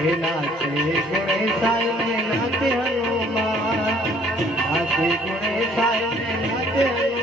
हे नाचे गुणेशाय में नाचे हनुमान, नाचे गुणेशाय में नाचे हनुमान।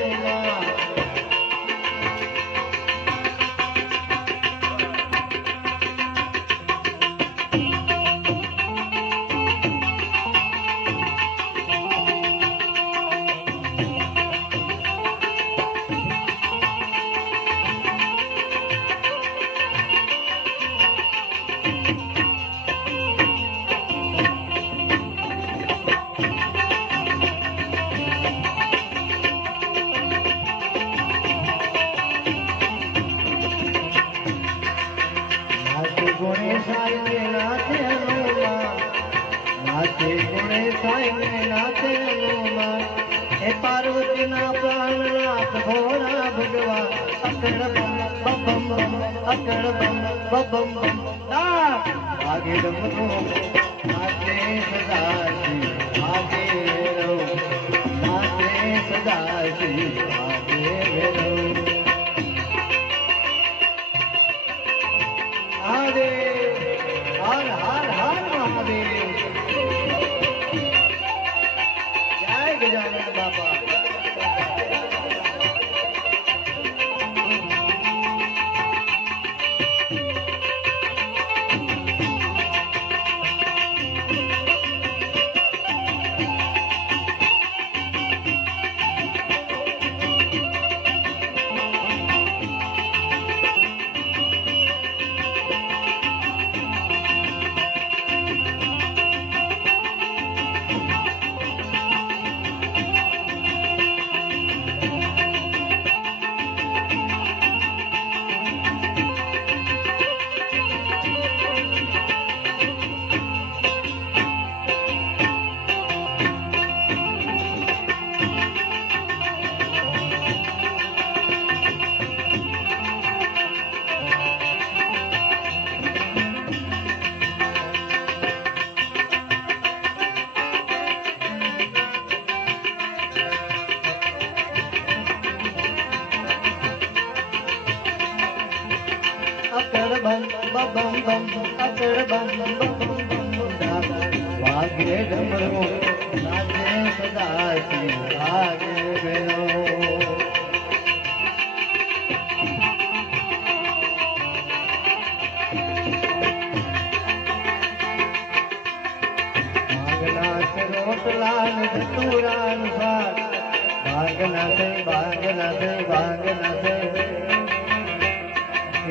गुणेशाय में नाचे हनुमान, नाचे गुणेशाय में नाचे हनुमान। हे पार्वती ना प्राणनाथ भोला भगवान, अकड़ बम बम बम, अकड़ बम बम बम। आगे डमरू नाचे सदा शिव, आगे रहो नाचे सदा शिव, आगे रहो। हर हर हर महादेव, जय गजानन बाबा। अकड़ बम बम बम, अकड़ बम बम बम। वागे डमरू नाचे सदा शिव, आगे बढ़ो। भागना से रोटलान धतूरान साथ, भागना से भागना से भागना से,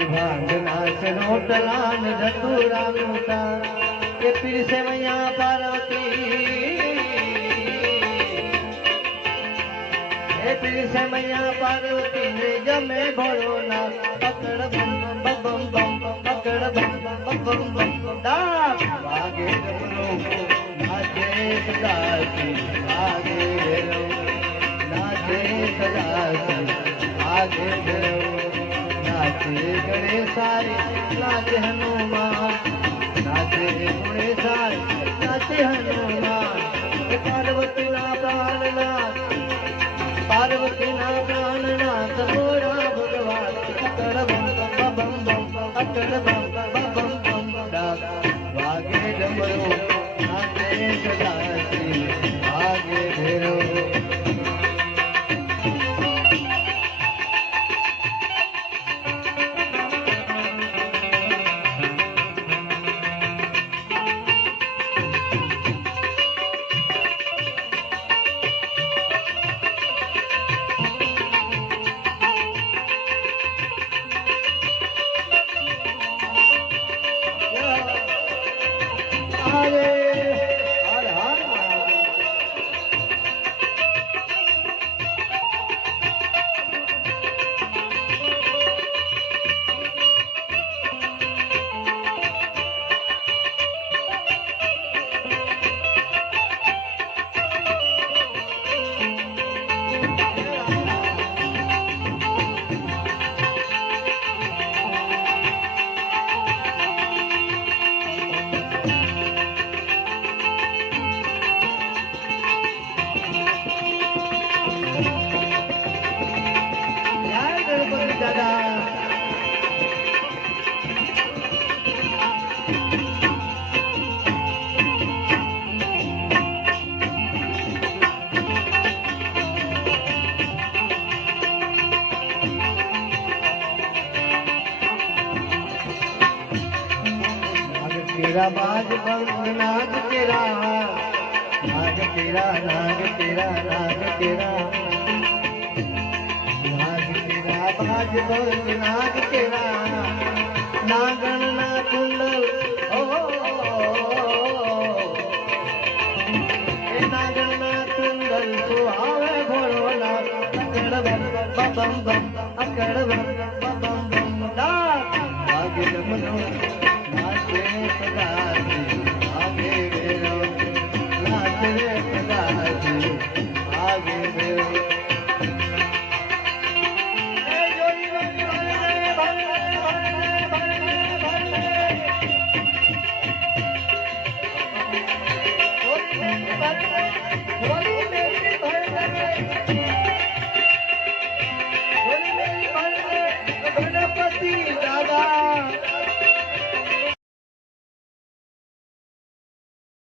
भागना से रोटलान धतूरान साथ। ये पीर से मैया पार्वती, ये पीर से मैया पार्वती ने जमे भरो ना। पकड़ बम बम बम, पकड़ बम बम बम। आगे डमरू नाचे सदा शिव, आगे बढ़ो नाचे सदा शिव, आगे बढ़ो। नाचे गणेशाय नाचे हनुमान, नाचे गुणेशाय नाचे हनुमान। पार्वती ना प्राणनाथ, पार्वती ना प्राणनाथ भोला भगवान, अकड़ बम बम बम, अकड़ बम बम बम। वागे डमरू नाचे सदा शिव, आगे बढ़ो। तेरा बाज बंग नाग तेरा, नाग तेरा नाग तेरा नाग तेरा, नाग तेरा बाज बंग नाग तेरा, नागण ना कुंडल ओ नागण ना कुंडल तो आवे भोलो ना अकड़ बम बम बम अकड़ बम बम बम डाक आगे जमनो नाचे सदाजी आगे बेरो नाचे सदाजी आगे बेरो गणपति